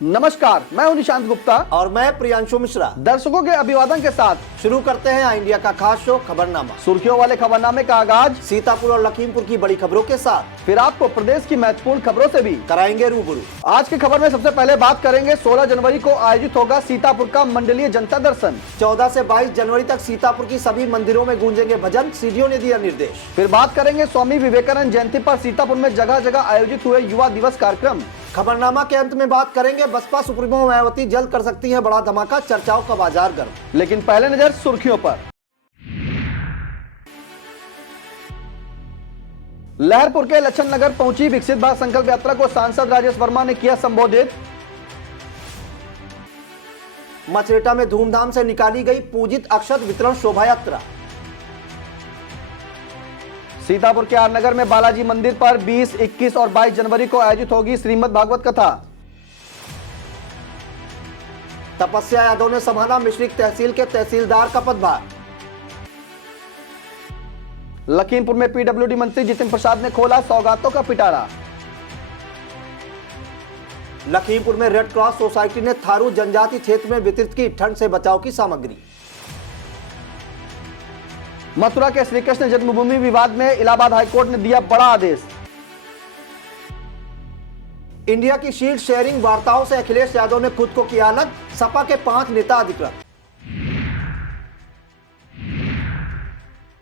नमस्कार, मैं हूं निशांत गुप्ता और मैं प्रियांशु मिश्रा। दर्शकों के अभिवादन के साथ शुरू करते हैं इंडिया का खास शो खबरनामा। सुर्खियों वाले खबरनामे का आगाज सीतापुर और लखीमपुर की बड़ी खबरों के साथ फिर आपको प्रदेश की महत्वपूर्ण खबरों से भी कराएंगे रूबरू। आज की खबर में सबसे पहले बात करेंगे 16 जनवरी को आयोजित होगा सीतापुर का मंडलीय जनता दर्शन। 14 से 22 जनवरी तक सीतापुर की सभी मंदिरों में गूंजेंगे भजन, सीडीओ ने दिया निर्देश। फिर बात करेंगे स्वामी विवेकानंद जयंती पर सीतापुर में जगह जगह आयोजित हुए युवा दिवस कार्यक्रम। खबरनामा के अंत में बात करेंगे बसपा सुप्रीमो मायावती जल्द कर सकती है बड़ा धमाका, चर्चाओं का बाजार गर्म। लेकिन पहले नजर सुर्खियों पर। लहरपुर के लच्छन नगर पहुंची विकसित भारत संकल्प यात्रा को सांसद राजेश वर्मा ने किया संबोधित। मचरेटा में धूमधाम से निकाली गई पूजित अक्षत वितरण शोभा यात्रा। सीतापुर के आर नगर में बालाजी मंदिर पर 20, 21 और 22 जनवरी को आयोजित होगी श्रीमद् भागवत कथा। तपस्या यादव ने संभाला मिश्रिक तहसील के तहसीलदार का पदभार। लखीमपुर में पीडब्ल्यूडी मंत्री जितिन प्रसाद ने खोला सौगातों का पिटारा। लखीमपुर में रेड क्रॉस सोसाइटी ने थारू जनजाति क्षेत्र में वितरित की ठंड से बचाव की सामग्री। मथुरा के श्री कृष्ण जन्मभूमि विवाद में इलाहाबाद हाईकोर्ट ने दिया बड़ा आदेश। इंडिया की शीट शेयरिंग वार्ताओं से अखिलेश यादव ने खुद को किया अलग, सपा के 5 नेता अधिकृत।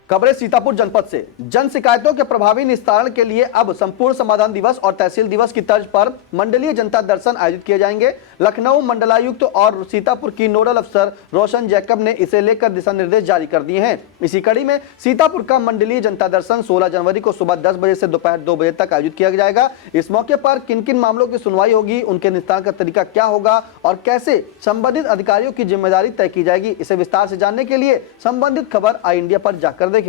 खबरें सीतापुर जनपद से। जन शिकायतों के प्रभावी निस्तारण के लिए अब संपूर्ण समाधान दिवस और तहसील दिवस की तर्ज पर मंडलीय जनता दर्शन आयोजित किए जाएंगे। लखनऊ मंडलायुक्त और सीतापुर की नोडल अफसर रोशन जैकब ने इसे लेकर दिशा निर्देश जारी कर दिए हैं। इसी कड़ी में सीतापुर का मंडलीय जनता दर्शन 16 जनवरी को सुबह 10 बजे से दोपहर 2 बजे तक आयोजित किया जाएगा। इस मौके पर किन किन मामलों की सुनवाई होगी, उनके निस्तारण का तरीका क्या होगा और कैसे संबंधित अधिकारियों की जिम्मेदारी तय की जाएगी, इसे विस्तार से जानने के लिए संबंधित खबर आई इंडिया पर जाकर देखें।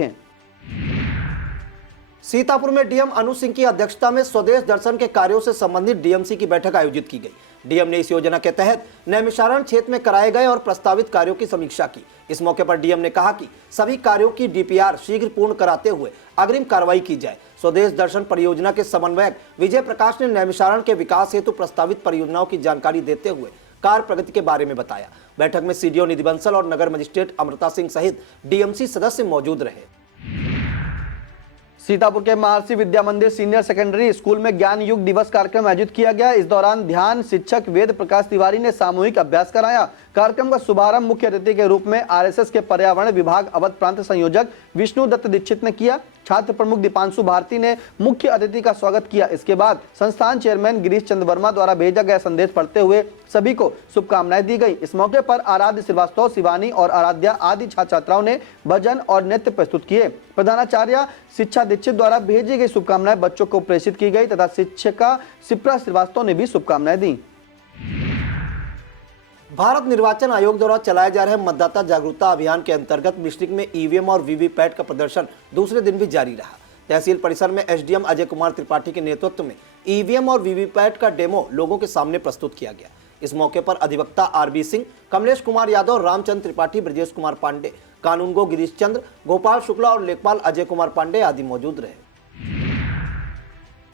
सीतापुर में डीएम अनु सिंह की अध्यक्षता में स्वदेश दर्शन के कार्यों से संबंधित डीएमसी की बैठक आयोजित की गई। डीएम ने इस योजना के तहत नैमिषारण्य क्षेत्र में कराए गए और प्रस्तावित कार्यों की समीक्षा की। इस मौके पर डीएम ने कहा कि सभी कार्यों की डीपीआर शीघ्र पूर्ण कराते हुए अग्रिम कार्रवाई की जाए। स्वदेश दर्शन परियोजना के समन्वयक विजय प्रकाश ने नैमिषारण्य के विकास हेतु प्रस्तावित परियोजनाओं की जानकारी देते हुए कार्य प्रगति के बारे में बताया। बैठक में सीडीओ निधि बंसल और नगर मजिस्ट्रेट अमृता सिंह सहित डीएमसी सदस्य मौजूद रहे। सीतापुर के महर्षि विद्या मंदिर सीनियर सेकेंडरी स्कूल में ज्ञान युग दिवस कार्यक्रम आयोजित किया गया। इस दौरान ध्यान शिक्षक वेद प्रकाश तिवारी ने सामूहिक अभ्यास कराया। कार्यक्रम का शुभारंभ मुख्य अतिथि के रूप में आरएसएस के पर्यावरण विभाग अवध प्रांत संयोजक विष्णु दत्त दीक्षित ने किया। छात्र प्रमुख दीपांशु भारती ने मुख्य अतिथि का स्वागत किया। इसके बाद संस्थान चेयरमैन गिरीश चंद्र वर्मा द्वारा भेजा गया संदेश पढ़ते हुए सभी को शुभकामनाएं दी गई। इस मौके पर आराध्य श्रीवास्तव, शिवानी और आराध्या आदि छात्र छात्राओं ने भजन और नृत्य प्रस्तुत किए। प्रधानाचार्य शिक्षा दीक्षित द्वारा भेजी गई शुभकामनाएं बच्चों को प्रेषित की गई तथा शिक्षिका शिप्रा श्रीवास्तव ने भी शुभकामनाएं दी। भारत निर्वाचन आयोग द्वारा चलाए जा रहे मतदाता जागरूकता अभियान के अंतर्गत डिस्ट्रिक्ट में ईवीएम और वीवीपैट का प्रदर्शन दूसरे दिन भी जारी रहा। तहसील परिसर में एसडीएम अजय कुमार त्रिपाठी के नेतृत्व में ईवीएम और वीवीपैट का डेमो लोगों के सामने प्रस्तुत किया गया। इस मौके पर अधिवक्ता आरबी सिंह, कमलेश कुमार यादव, रामचंद्र त्रिपाठी, ब्रजेश कुमार पांडे, कानूनगो गिरीश चंद्र, गोपाल शुक्ला और लेखपाल अजय कुमार पांडे आदि मौजूद रहे।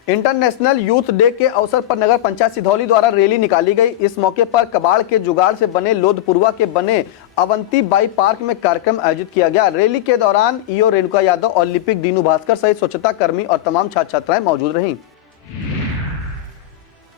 इंटरनेशनल यूथ डे के अवसर पर नगर पंचायत सिधौली द्वारा रैली निकाली गई। इस मौके पर कबाड़ के जुगाड़ से बने लोधपुरवा के बने अवंती बाई पार्क में कार्यक्रम आयोजित किया गया। रैली के दौरान ईओ रेणुका यादव और लिपिक दीनू भास्कर सहित स्वच्छता कर्मी और तमाम छात्र छात्राएं मौजूद रहीं।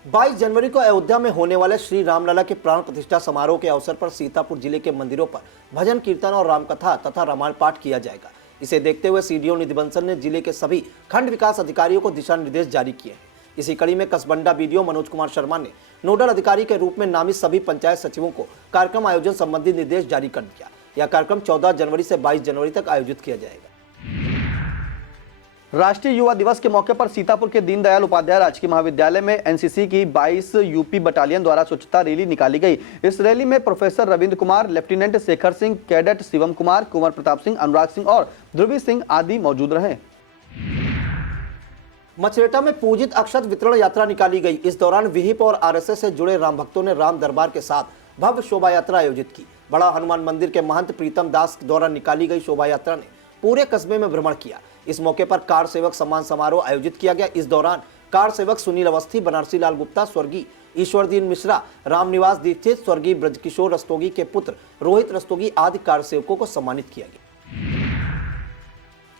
22 जनवरी को अयोध्या में होने वाले श्री रामलला के प्राण प्रतिष्ठा समारोह के अवसर पर सीतापुर जिले के मंदिरों पर भजन कीर्तन और रामकथा तथा रामायण पाठ किया जाएगा। इसे देखते हुए सीडीओ निधि बंसल ने जिले के सभी खंड विकास अधिकारियों को दिशा निर्देश जारी किए हैं। इसी कड़ी में कसबंडा बीडीओ मनोज कुमार शर्मा ने नोडल अधिकारी के रूप में नामित सभी पंचायत सचिवों को कार्यक्रम आयोजन संबंधी निर्देश जारी कर दिया। यह कार्यक्रम 14 जनवरी से 22 जनवरी तक आयोजित किया जाएगा। राष्ट्रीय युवा दिवस के मौके पर सीतापुर के दीनदयाल उपाध्याय राजकीय महाविद्यालय में एनसीसी की 22 यूपी बटालियन द्वारा स्वच्छता रैली निकाली गई। इस रैली में professor Ravindra Kumar, lieutenant Shekhar Singh, cadet Shivam Kumar, Kunwar Pratap Singh, Anurag Singh और ध्रुवी सिंह आदि मौजूद रहे। मचरेटा में पूजित अक्षत वितरण यात्रा निकाली गई। इस दौरान विहिप और आरएसएस से जुड़े राम भक्तों ने राम दरबार के साथ भव्य शोभा यात्रा आयोजित की। बड़ा हनुमान मंदिर के महंत प्रीतम दास द्वारा निकाली गई शोभा यात्रा ने पूरे कस्बे में भ्रमण किया। इस मौके पर कार सेवक सम्मान समारोह आयोजित किया गया। इस दौरान कार सेवक सुनील अवस्थी, बनारसी लाल गुप्ता, स्वर्गीय ईश्वरदीन मिश्रा, रामनिवास दीक्षित, स्वर्गीय ब्रजकिशोर रस्तोगी के पुत्र रोहित रस्तोगी आदि कार सेवकों को सम्मानित किया गया।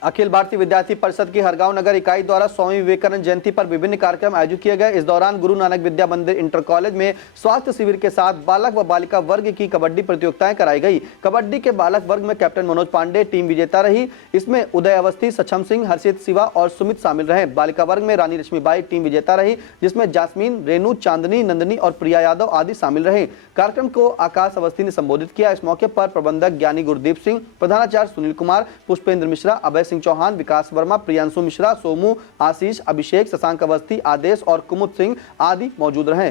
अखिल भारतीय विद्यार्थी परिषद की हरगांव नगर इकाई द्वारा स्वामी विवेकानंद जयंती पर विभिन्न कार्यक्रम आयोजित किए गए। इस दौरान गुरु नानक विद्या मंदिर इंटर कॉलेज में स्वास्थ्य शिविर के साथ बालक व बालिका वर्ग की कबड्डी प्रतियोगिताएं कराई गई। कबड्डी के बालक वर्ग में कैप्टन मनोज पांडे टीम विजेता रही। इसमें उदय अवस्थी, सक्षम सिंह, हर्षित शिवा और सुमित शामिल रहे। बालिका वर्ग में रानी लक्ष्मीबाई टीम विजेता रही, जिसमें जास्मीन, रेणु, चांदनी, नंदनी और प्रिया यादव आदि शामिल रहे। कार्यक्रम को आकाश अवस्थी ने संबोधित किया। इस मौके पर प्रबंधक ज्ञानी गुरदीप सिंह, प्रधानाचार्य सुनील कुमार, पुष्पेंद्र मिश्रा, अभय सिंह चौहान, विकास वर्मा, प्रियांशु मिश्रा, सोमू, आशीष, अभिषेक, शशांक अवस्थी, आदेश और कुमुद सिंह आदि मौजूद रहे।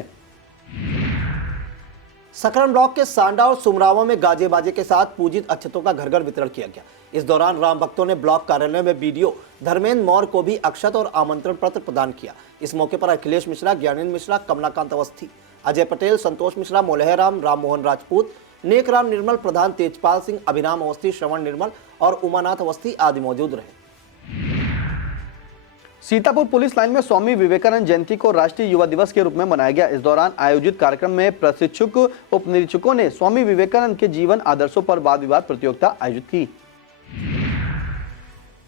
सकरन ब्लॉक के सांडा और सुमरावा में गाजे बाजे के साथ पूजित अक्षतों का घर घर वितरण किया गया। इस दौरान राम भक्तों ने ब्लॉक कार्यालय में बीडीओ धर्मेंद्र मौर्य को भी अक्षत और आमंत्रण पत्र प्रदान किया। इस मौके पर अखिलेश मिश्रा, ज्ञानेन्द्र मिश्रा, कमलाकांत अवस्थी, अजय पटेल, संतोष मिश्रा, मोलहराम, राम मोहन राजपूत, नेकराम निर्मल, प्रधान तेजपाल सिंह, अभिराम अवस्थी, श्रवण निर्मल और उमानाथ अवस्थी आदि मौजूद रहे। सीतापुर पुलिस लाइन में स्वामी विवेकानंद जयंती को राष्ट्रीय युवा दिवस के रूप में मनाया गया। इस दौरान आयोजित कार्यक्रम में प्रशिक्षुक उप निरीक्षकों ने स्वामी विवेकानंद के जीवन आदर्शों पर वाद विवाद प्रतियोगिता आयोजित की।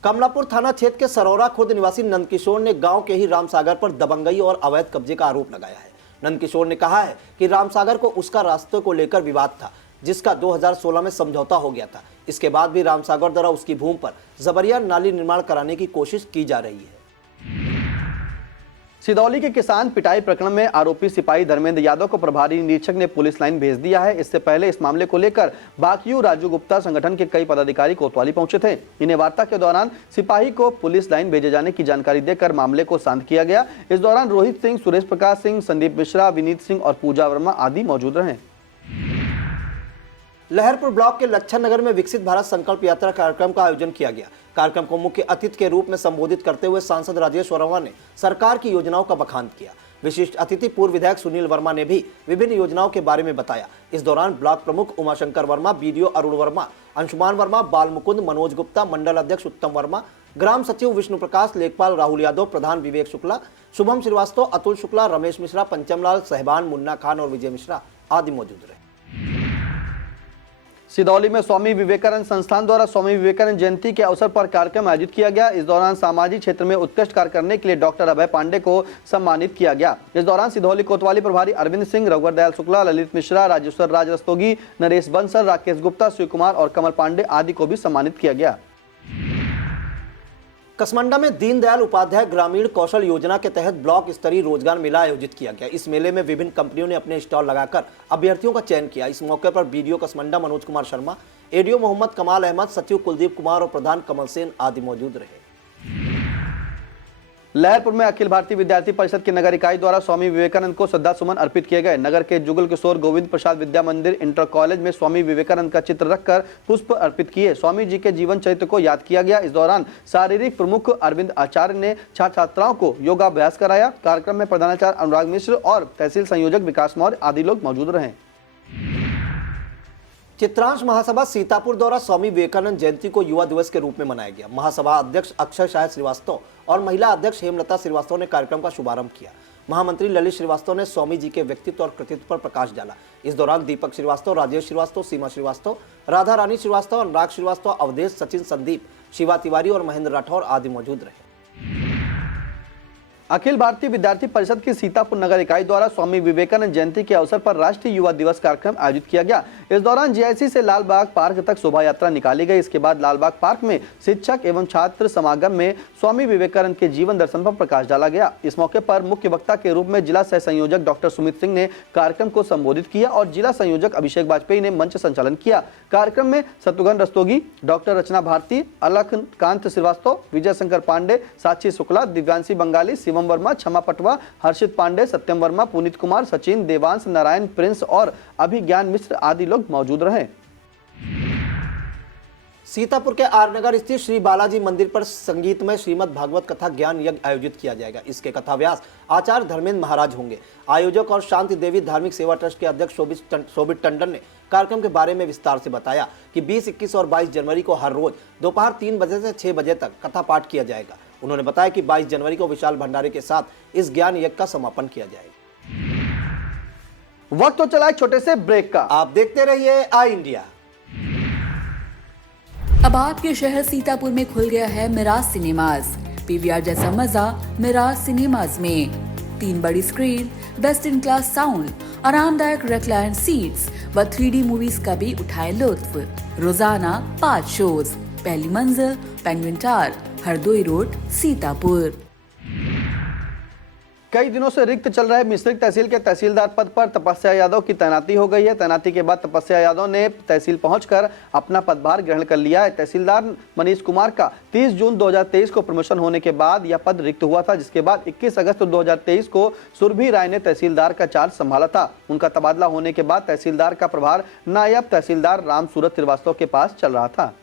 कमलापुर थाना क्षेत्र के सरोरा खुर्द निवासी नंदकिशोर ने गांव के ही रामसागर पर दबंगई और अवैध कब्जे का आरोप लगाया है। नंदकिशोर ने कहा है कि रामसागर को उसका रास्ते को लेकर विवाद था, जिसका 2016 में समझौता हो गया था। इसके बाद भी रामसागर द्वारा उसकी भूमि पर जबरिया नाली निर्माण कराने की कोशिश की जा रही है। सिदौली के किसान पिटाई प्रकरण में आरोपी सिपाही धर्मेंद्र यादव को प्रभारी निरीक्षक ने पुलिस लाइन भेज दिया है। इससे पहले इस मामले को लेकर बाकियू राजू गुप्ता संगठन के कई पदाधिकारी कोतवाली पहुंचे थे। इन्हें वार्ता के दौरान सिपाही को पुलिस लाइन भेजे जाने की जानकारी देकर मामले को शांत किया गया। इस दौरान रोहित सिंह, सुरेश प्रकाश सिंह, संदीप मिश्रा, विनीत सिंह और पूजा वर्मा आदि मौजूद रहे। लहरपुर ब्लॉक के लच्छन नगर में विकसित भारत संकल्प यात्रा कार्यक्रम का आयोजन किया गया। कार्यक्रम को मुख्य अतिथि के रूप में संबोधित करते हुए सांसद राजेश वर्मा ने सरकार की योजनाओं का बखान किया। विशिष्ट अतिथि पूर्व विधायक सुनील वर्मा ने भी विभिन्न योजनाओं के बारे में बताया। इस दौरान ब्लॉक प्रमुख उमाशंकर वर्मा, बीडीओ अरुण वर्मा, अंशुमान वर्मा, बाल मुकुंद, मनोज गुप्ता, मंडल अध्यक्ष उत्तम वर्मा, ग्राम सचिव विष्णु प्रकाश, लेखपाल राहुल यादव, प्रधान विवेक शुक्ला, शुभम श्रीवास्तव, अतुल शुक्ला, रमेश मिश्रा, पंचमलाल, सहबान, मुन्ना खान और विजय मिश्रा आदि मौजूद रहे। सिदौली में स्वामी विवेकानंद संस्थान द्वारा स्वामी विवेकानंद जयंती के अवसर पर कार्यक्रम आयोजित किया गया। इस दौरान सामाजिक क्षेत्र में उत्कृष्ट कार्य करने के लिए डॉक्टर अभय पांडे को सम्मानित किया गया। इस दौरान सिदौली कोतवाली प्रभारी अरविंद सिंह, रघुवर दयाल शुक्ला, ललित मिश्रा, राजेश्वर राज रस्तोगी, नरेश बंसल, राकेश गुप्ता, शिव कुमार और कमल पांडे आदि को भी सम्मानित किया गया। कसमंडा में दीनदयाल उपाध्याय ग्रामीण कौशल योजना के तहत ब्लॉक स्तरीय रोजगार मेला आयोजित किया गया। इस मेले में विभिन्न कंपनियों ने अपने स्टॉल लगाकर अभ्यर्थियों का चयन किया। इस मौके पर बीडीओ कसमंडा मनोज कुमार शर्मा, एडीओ मोहम्मद कमाल अहमद, सचिव कुलदीप कुमार और प्रधान कमल सेन आदि मौजूद रहे। लहरपुर में अखिल भारतीय विद्यार्थी परिषद की नगर इकाई द्वारा स्वामी विवेकानंद को श्रद्धा सुमन अर्पित किए गए। नगर के जुगल किशोर गोविंद प्रसाद विद्या मंदिर इंटर कॉलेज में स्वामी विवेकानंद का चित्र रखकर पुष्प अर्पित किए। स्वामी जी के जीवन चरित्र को याद किया गया। इस दौरान शारीरिक प्रमुख अरविंद आचार्य ने छात्र छात्राओं को योगाभ्यास कराया। कार्यक्रम में प्रधानाचार्य अनुराग मिश्र और तहसील संयोजक विकास मौर्य आदि लोग मौजूद रहे। चित्रांश महासभा सीतापुर द्वारा स्वामी विवेकानंद जयंती को युवा दिवस के रूप में मनाया गया। महासभा अध्यक्ष अक्षय शाह श्रीवास्तव और महिला अध्यक्ष हेमलता श्रीवास्तव ने कार्यक्रम का शुभारंभ किया। महामंत्री ललित श्रीवास्तव ने स्वामी जी के व्यक्तित्व और कृतित्व पर प्रकाश डाला। इस दौरान दीपक श्रीवास्तव, राजेश श्रीवास्तव, सीमा श्रीवास्तव, राधा रानी श्रीवास्तव, अनुराग श्रीवास्तव, अवधेश, सचिन, संदीप, शिवा तिवारी और महेंद्र राठौर आदि मौजूद रहे। अखिल भारतीय विद्यार्थी परिषद की सीतापुर नगर इकाई द्वारा स्वामी विवेकानंद जयंती के अवसर पर राष्ट्रीय युवा दिवस कार्यक्रम आयोजित किया गया। इस दौरान जीआईसी से लालबाग पार्क तक शोभा यात्रा निकाली गई। इसके बाद लालबाग पार्क में शिक्षक एवं छात्र समागम में स्वामी विवेकानंद के जीवन दर्शन पर प्रकाश डाला गया। इस मौके पर मुख्य वक्ता के रूप में जिला सह संयोजक डॉक्टर सुमित सिंह ने कार्यक्रम को संबोधित किया और जिला संयोजक अभिषेक वाजपेयी ने मंच संचालन किया। कार्यक्रम में शत्रुघ्न रस्तोगी, डॉक्टर रचना भारती, अलखकांत श्रीवास्तव, विजय शंकर पांडे, साक्षी शुक्ला, दिव्यांशी बंगाली, शिवम वर्मा, क्षमा पटवा, हर्षित पांडे, सत्यम वर्मा, पुनीत कुमार, सचिन, देवांश, नारायण, प्रिंस और अभिज्ञान मिश्र आदि लोग मौजूद रहे। सीतापुर के आर नगर स्थित श्री बालाजी मंदिर पर संगीतमय श्रीमद् भागवत कथा ज्ञान यज्ञ आयोजित किया जाएगा। इसके कथाव्यास आचार्य धर्मेंद्र महाराज होंगे। आयोजक और शांति देवी धार्मिक सेवा ट्रस्ट के अध्यक्ष शोभित टंडन ने कार्यक्रम के बारे में विस्तार से बताया कि 20, 21 और 22 जनवरी को हर रोज दोपहर 3 बजे से 6 बजे तक कथा पाठ किया जाएगा। उन्होंने बताया कि 22 जनवरी को विशाल भंडारे के साथ इस ज्ञान यज्ञ का समापन किया जाएगा। वक्त तो चला एक छोटे से ब्रेक का। आप देखते रहिए आई इंडिया। अब आपके शहर सीतापुर में खुल गया है मिराज सिनेमाज। पीवीआर जैसा मजा मिराज सिनेमाज में। 3 बड़ी screen, best in class sound, आरामदायक रिक्लाइन सीट्स व 3D मूवीज का भी उठाए लुत्फ। रोजाना 5 शोज। पहली मंजिल penguin tower, Hardoi road, Sitapur. कई दिनों से रिक्त चल रहे मिश्रिक तहसील के तहसीलदार पद पर तपस्या यादव की तैनाती हो गई है। तैनाती के बाद तपस्या यादव ने तहसील पहुंचकर अपना पदभार ग्रहण कर लिया है। तहसीलदार मनीष कुमार का 30 जून 2023 को प्रमोशन होने के बाद यह पद रिक्त हुआ था, जिसके बाद 21 अगस्त 2023 को सुरभि राय ने तहसीलदार का चार्ज संभाला था। उनका तबादला होने के बाद तहसीलदार का प्रभार नायब तहसीलदार राम सूरत श्रीवास्तव के पास चल रहा था।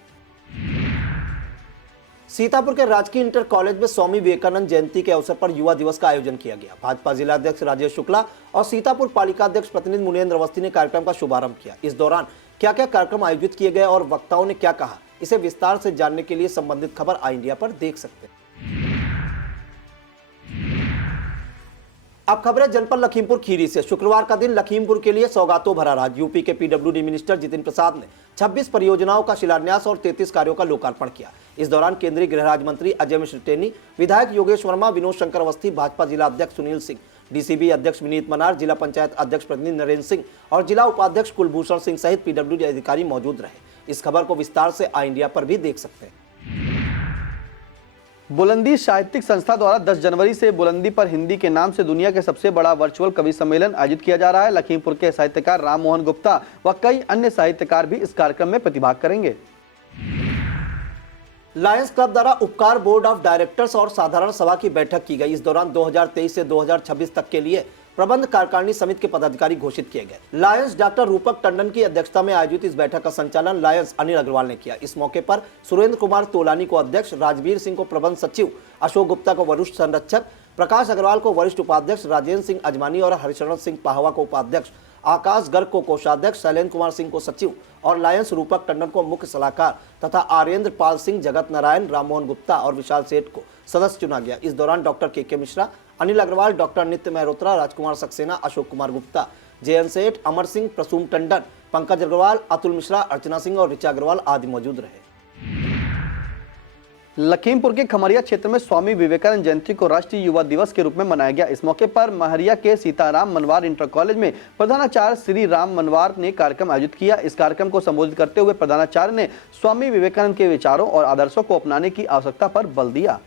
सीतापुर के राजकीय इंटर कॉलेज में स्वामी विवेकानंद जयंती के अवसर पर युवा दिवस का आयोजन किया गया। भाजपा जिलाध्यक्ष राजेश शुक्ला और सीतापुर पालिका अध्यक्ष प्रतिनिधि मुनेन्द्र अवस्थी ने कार्यक्रम का शुभारंभ किया। इस दौरान क्या क्या कार्यक्रम आयोजित किए गए और वक्ताओं ने क्या कहा, इसे विस्तार से जानने के लिए संबंधित खबर आई इंडिया पर देख सकते हैं। अब खबरें जनपद लखीमपुर खीरी से। शुक्रवार का दिन लखीमपुर के लिए सौगातों भरा रहा। यूपी के पीडब्ल्यूडी मिनिस्टर जितिन प्रसाद ने 26 परियोजनाओं का शिलान्यास और 33 कार्यों का लोकार्पण किया। इस दौरान केंद्रीय गृह राज्य मंत्री अजय मिश्र टेनी, विधायक योगेश वर्मा, विनोद शंकर अवस्थी, भाजपा जिला अध्यक्ष सुनील सिंह, डीसीबी अध्यक्ष विनीत मनार, जिला पंचायत अध्यक्ष प्रतिनिधि नरेंद्र सिंह और जिला उपाध्यक्ष कुलभूषण सिंह सहित पीडब्ल्यूडी अधिकारी मौजूद रहे। इस खबर को विस्तार से आई इंडिया पर भी देख सकते हैं। बुलंदी साहित्यिक संस्था द्वारा 10 जनवरी से बुलंदी पर हिंदी के नाम से दुनिया के सबसे बड़ा वर्चुअल कवि सम्मेलन आयोजित किया जा रहा है। लखीमपुर के साहित्यकार राम मोहन गुप्ता व कई अन्य साहित्यकार भी इस कार्यक्रम में प्रतिभाग करेंगे। लायंस क्लब द्वारा उपकार बोर्ड ऑफ डायरेक्टर्स और साधारण सभा की बैठक की गई। इस दौरान 2023 से 2026 तक के लिए प्रबंध कार्यकारिणी समिति के पदाधिकारी घोषित किए गए। लायंस डॉक्टर रूपक टंडन की अध्यक्षता में आयोजित इस बैठक का संचालन लायंस अनिल अग्रवाल ने किया। इस मौके पर सुरेंद्र कुमार तोलानी को अध्यक्ष, राजवीर सिंह को प्रबंध सचिव, अशोक गुप्ता को वरिष्ठ संरक्षक, प्रकाश अग्रवाल को वरिष्ठ उपाध्यक्ष, राजेंद्र सिंह अजमानी और हरिशरण सिंह पाहवा को उपाध्यक्ष, आकाश गर्ग को कोषाध्यक्ष, शैलेंद्र कुमार सिंह को सचिव और लायंस रूपक टंडन को मुख्य सलाहकार तथा आर्येंद्र पाल सिंह, जगत नारायण, राममोहन गुप्ता और विशाल सेठ को सदस्य चुना गया। इस दौरान डॉक्टर के मिश्रा, अनिल अग्रवाल, डॉक्टर नित्य मेहरोत्रा, राजकुमार सक्सेना, अशोक कुमार गुप्ता, जयंत सेठ, अमर सिंह, प्रसूम टंडन, पंकज अग्रवाल, अतुल मिश्रा, अर्चना सिंह और ऋचा अग्रवाल आदि मौजूद रहे। लखीमपुर के खमरिया क्षेत्र में स्वामी विवेकानंद जयंती को राष्ट्रीय युवा दिवस के रूप में मनाया गया। इस मौके पर महरिया के सीताराम मनवार इंटर कॉलेज में प्रधानाचार्य श्री राम मनवार ने कार्यक्रम आयोजित किया। इस कार्यक्रम को संबोधित करते हुए प्रधानाचार्य ने स्वामी विवेकानंद के विचारों और आदर्शों को अपनाने की आवश्यकता पर बल दिया।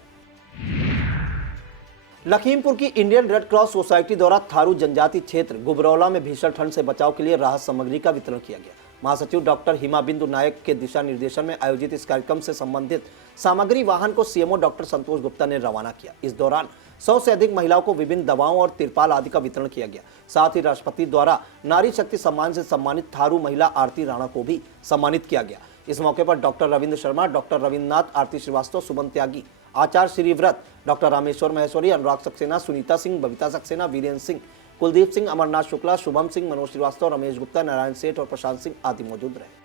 लखीमपुर की इंडियन रेड क्रॉस सोसाइटी द्वारा थारू जनजाति क्षेत्र गुबरौला में भीषण ठंड से बचाव के लिए राहत सामग्री का वितरण किया गया। महासचिव डॉक्टर हिमा बिंदु नायक के दिशा निर्देशन में आयोजित इस कार्यक्रम से संबंधित सामग्री वाहन को सीएमओ डॉक्टर संतोष गुप्ता ने रवाना किया। इस दौरान 100 से अधिक महिलाओं को विभिन्न दवाओं और तिरपाल आदि का वितरण किया गया। साथ ही राष्ट्रपति द्वारा नारी शक्ति सम्मान से सम्मानित थारू महिला आरती राणा को भी सम्मानित किया गया। इस मौके पर डॉक्टर रविंद्र शर्मा, डॉक्टर रविन्द्रनाथ, आरती श्रीवास्तव, सुमन त्यागी, आचार्य श्रीव्रत, डॉक्टर रामेश्वर महेश्वरी, अनुराग सक्सेना, सुनीता सिंह, बबीता सक्सेना, वीरेंद्र सिंह, कुलदीप सिंह, अमरनाथ शुक्ला, शुभम सिंह, मनोज श्रीवास्तव, रमेश गुप्ता, नारायण सेठ और प्रशांत सिंह आदि मौजूद रहे।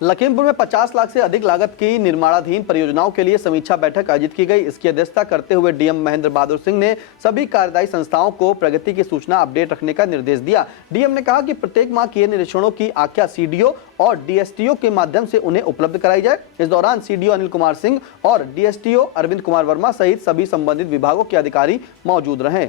लखीमपुर में 50 लाख से अधिक लागत की निर्माणाधीन परियोजनाओं के लिए समीक्षा बैठक आयोजित की गई। इसकी अध्यक्षता करते हुए डीएम महेंद्र बहादुर सिंह ने सभी कार्यदायी संस्थाओं को प्रगति की सूचना अपडेट रखने का निर्देश दिया। डीएम ने कहा कि प्रत्येक माह किए निरीक्षणों की आख्या सीडीओ और डीएसटीओ के माध्यम से उन्हें उपलब्ध कराई जाए। इस दौरान सीडीओ अनिल कुमार सिंह और डीएसटीओ अरविंद कुमार वर्मा सहित सभी संबंधित विभागों के अधिकारी मौजूद रहे।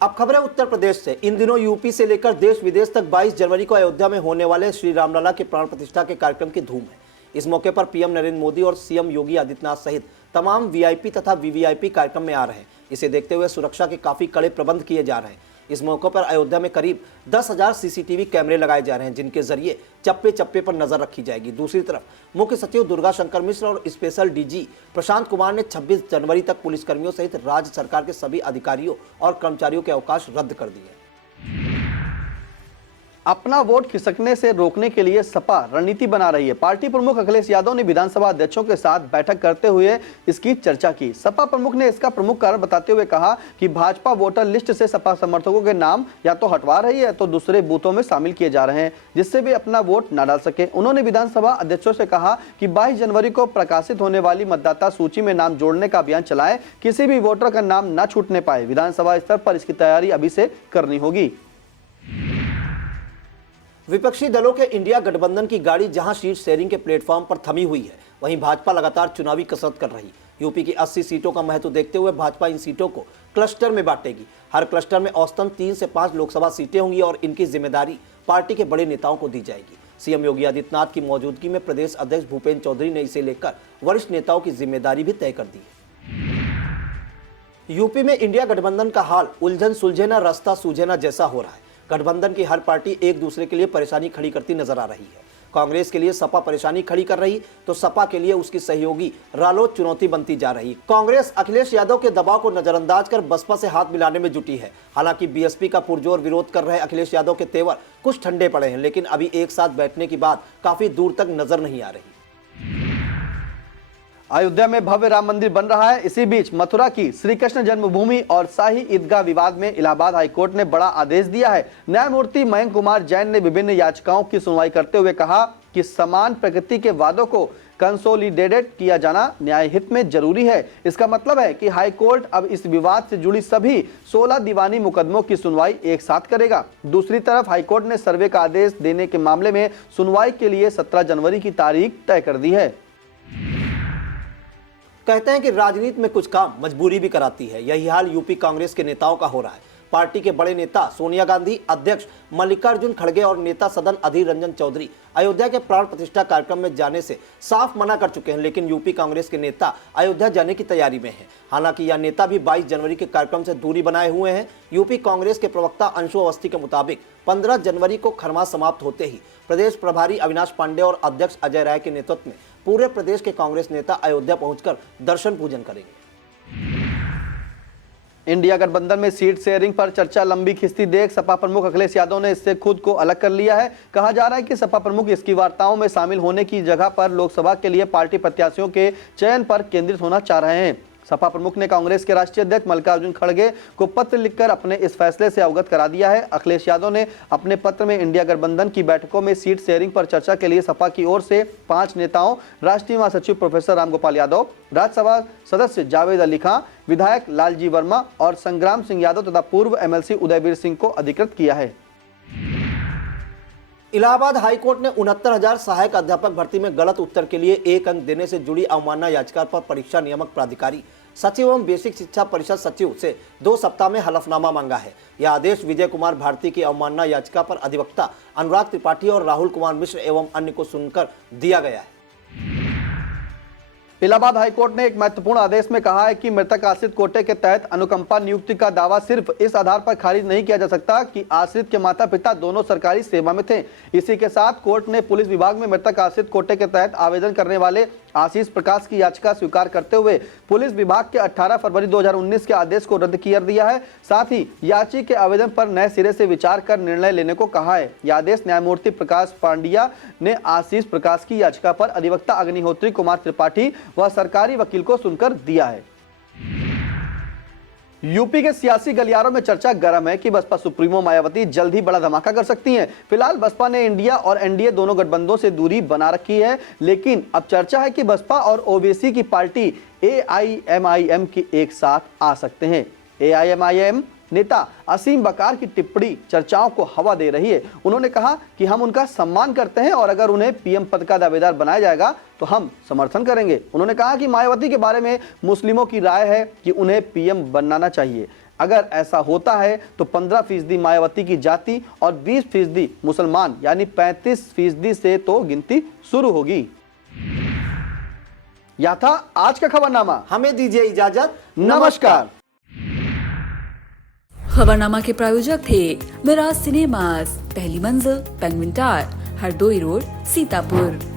अब खबरें उत्तर प्रदेश से। इन दिनों यूपी से लेकर देश विदेश तक 22 जनवरी को अयोध्या में होने वाले श्री रामलला के प्राण प्रतिष्ठा के कार्यक्रम की धूम है। इस मौके पर पीएम नरेंद्र मोदी और सीएम योगी आदित्यनाथ सहित तमाम वीआईपी तथा वीवीआईपी कार्यक्रम में आ रहे हैं। इसे देखते हुए सुरक्षा के काफी कड़े प्रबंध किए जा रहे हैं। इस मौके पर अयोध्या में करीब 10,000 सीसीटीवी कैमरे लगाए जा रहे हैं, जिनके जरिए चप्पे चप्पे पर नजर रखी जाएगी। दूसरी तरफ मुख्य सचिव दुर्गा शंकर मिश्र और स्पेशल डीजी प्रशांत कुमार ने 26 जनवरी तक पुलिसकर्मियों सहित राज्य सरकार के सभी अधिकारियों और कर्मचारियों के अवकाश रद्द कर दिए। अपना वोट खिसकने से रोकने के लिए सपा रणनीति बना रही है। पार्टी प्रमुख अखिलेश यादव ने विधानसभा अध्यक्षों के साथ बैठक करते हुए इसकी चर्चा की। सपा प्रमुख ने इसका प्रमुख कारण बताते हुए कहा कि भाजपा वोटर लिस्ट से सपा समर्थकों के नाम या तो हटवा रही है तो दूसरे बूथों में शामिल किए जा रहे हैं, जिससे वे अपना वोट न डाल सके। उन्होंने विधानसभा अध्यक्षों से कहा कि 22 जनवरी को प्रकाशित होने वाली मतदाता सूची में नाम जोड़ने का अभियान चलाएं, किसी भी वोटर का नाम न छूटने पाए। विधानसभा स्तर पर इसकी तैयारी अभी से करनी होगी। विपक्षी दलों के इंडिया गठबंधन की गाड़ी जहां सीट शेयरिंग के प्लेटफॉर्म पर थमी हुई है, वहीं भाजपा लगातार चुनावी कसरत कर रही। यूपी की 80 सीटों का महत्व देखते हुए भाजपा इन सीटों को क्लस्टर में बांटेगी। हर क्लस्टर में औसतन 3 से 5 लोकसभा सीटें होंगी और इनकी जिम्मेदारी पार्टी के बड़े नेताओं को दी जाएगी। सीएम योगी आदित्यनाथ की मौजूदगी में प्रदेश अध्यक्ष भूपेंद्र चौधरी ने इसे लेकर वरिष्ठ नेताओं की जिम्मेदारी भी तय कर दी है। यूपी में इंडिया गठबंधन का हाल उलझन सुलझे ना रास्ता सूझे ना जैसा हो रहा है। गठबंधन की हर पार्टी एक दूसरे के लिए परेशानी खड़ी करती नजर आ रही है। कांग्रेस के लिए सपा परेशानी खड़ी कर रही तो सपा के लिए उसकी सहयोगी रालोद चुनौती बनती जा रही। कांग्रेस अखिलेश यादव के दबाव को नजरअंदाज कर बसपा से हाथ मिलाने में जुटी है। हालांकि बीएसपी का पुरजोर विरोध कर रहे अखिलेश यादव के तेवर कुछ ठंडे पड़े हैं, लेकिन अभी एक साथ बैठने की बात काफी दूर तक नजर नहीं आ रही। अयोध्या में भव्य राम मंदिर बन रहा है। इसी बीच मथुरा की श्री कृष्ण जन्मभूमि और शाही ईदगाह विवाद में इलाहाबाद हाईकोर्ट ने बड़ा आदेश दिया है। न्यायमूर्ति मयंक कुमार जैन ने विभिन्न याचिकाओं की सुनवाई करते हुए कहा कि समान प्रकृति के वादों को कंसोलिडेटेड किया जाना न्याय हित में जरूरी है। इसका मतलब है कि हाईकोर्ट अब इस विवाद से जुड़ी सभी 16 दीवानी मुकदमों की सुनवाई एक साथ करेगा। दूसरी तरफ हाईकोर्ट ने सर्वे का आदेश देने के मामले में सुनवाई के लिए 17 जनवरी की तारीख तय कर दी है। कहते हैं कि राजनीति में कुछ काम मजबूरी भी कराती है। यही हाल यूपी कांग्रेस के नेताओं का हो रहा है। पार्टी के बड़े नेता सोनिया गांधी, अध्यक्ष मल्लिकार्जुन खड़गे और नेता सदन अधीर रंजन चौधरी अयोध्या के प्राण प्रतिष्ठा कार्यक्रम में जाने से साफ मना कर चुके हैं, लेकिन यूपी कांग्रेस के नेता अयोध्या जाने की तैयारी में हैं। हालांकि यह नेता भी 22 जनवरी के कार्यक्रम से दूरी बनाए हुए हैं। यूपी कांग्रेस के प्रवक्ता अंशु अवस्थी के मुताबिक 15 जनवरी को खरमास समाप्त होते ही प्रदेश प्रभारी अविनाश पांडे और अध्यक्ष अजय राय के नेतृत्व में पूरे प्रदेश के कांग्रेस नेता अयोध्या पहुंचकर दर्शन पूजन करेंगे। इंडिया गठबंधन में सीट शेयरिंग पर चर्चा लंबी खिंचती देख सपा प्रमुख अखिलेश यादव ने इससे खुद को अलग कर लिया है। कहा जा रहा है कि सपा प्रमुख इसकी वार्ताओं में शामिल होने की जगह पर लोकसभा के लिए पार्टी प्रत्याशियों के चयन पर केंद्रित होना चाह रहे हैं। सपा प्रमुख ने कांग्रेस के राष्ट्रीय अध्यक्ष मल्लिकार्जुन खड़गे को पत्र लिखकर अपने इस फैसले से अवगत करा दिया है। अखिलेश यादव ने अपने पत्र में इंडिया गठबंधन की बैठकों में सीट शेयरिंग पर चर्चा के लिए सपा की ओर से 5 नेताओं, राष्ट्रीय महासचिव प्रोफेसर रामगोपाल यादव, राज्यसभा सदस्य जावेद अली खां, विधायक लालजी वर्मा और संग्राम सिंह यादव तथा पूर्व एमएलसी उदयवीर सिंह को अधिकृत किया है। इलाहाबाद हाईकोर्ट ने 69,000 सहायक अध्यापक भर्ती में गलत उत्तर के लिए 1 अंक देने से जुड़ी अवमानना याचिका पर परीक्षा नियामक प्राधिकारी सचिव एवं बेसिक शिक्षा परिषद सचिव से 2 सप्ताह में हलफनामा मांगा है। यह आदेश विजय कुमार भारती की अवमानना याचिका पर अधिवक्ता अनुराग त्रिपाठी और राहुल कुमार मिश्र एवं अन्य को सुनकर दिया गया है। इलाहाबाद हाईकोर्ट ने एक महत्वपूर्ण आदेश में कहा है कि मृतक आश्रित कोटे के तहत अनुकंपा नियुक्ति का दावा सिर्फ इस आधार पर खारिज नहीं किया जा सकता कि आश्रित के माता पिता दोनों सरकारी सेवा में थे। इसी के साथ कोर्ट ने पुलिस विभाग में मृतक आश्रित कोटे के तहत आवेदन करने वाले आशीष प्रकाश की याचिका स्वीकार करते हुए पुलिस विभाग के 18 फरवरी 2019 के आदेश को रद्द कर दिया है। साथ ही याची के आवेदन पर नए सिरे से विचार कर निर्णय लेने को कहा है। यह आदेश न्यायमूर्ति प्रकाश पांड्या ने आशीष प्रकाश की याचिका पर अधिवक्ता अग्निहोत्री कुमार त्रिपाठी व सरकारी वकील को सुनकर दिया है। यूपी के सियासी गलियारों में चर्चा गर्म है कि बसपा सुप्रीमो मायावती जल्द ही बड़ा धमाका कर सकती हैं। फिलहाल बसपा ने इंडिया और एनडीए दोनों गठबंधनों से दूरी बना रखी है, लेकिन अब चर्चा है कि बसपा और ओवैसी की पार्टी एआईएमआईएम की एक साथ आ सकते हैं। एआईएमआईएम नेता असीम बकार की टिप्पणी चर्चाओं को हवा दे रही है। उन्होंने कहा कि हम उनका सम्मान करते हैं और अगर उन्हें पीएम पद का दावेदार बनाया जाएगा तो हम समर्थन करेंगे। उन्होंने कहा कि मायावती के बारे में मुस्लिमों की राय है कि उन्हें पीएम बनाना चाहिए। अगर ऐसा होता है तो 15% मायावती की जाति और 20% मुसलमान यानी 35% से तो गिनती शुरू होगी। यह था आज का खबरनामा। हमें दीजिए इजाजत। नमस्कार। खबरनामा के प्रायोजक थे मिराज सिनेमाज, पहली मंजिल penguin tower, Hardoi road, Sitapur.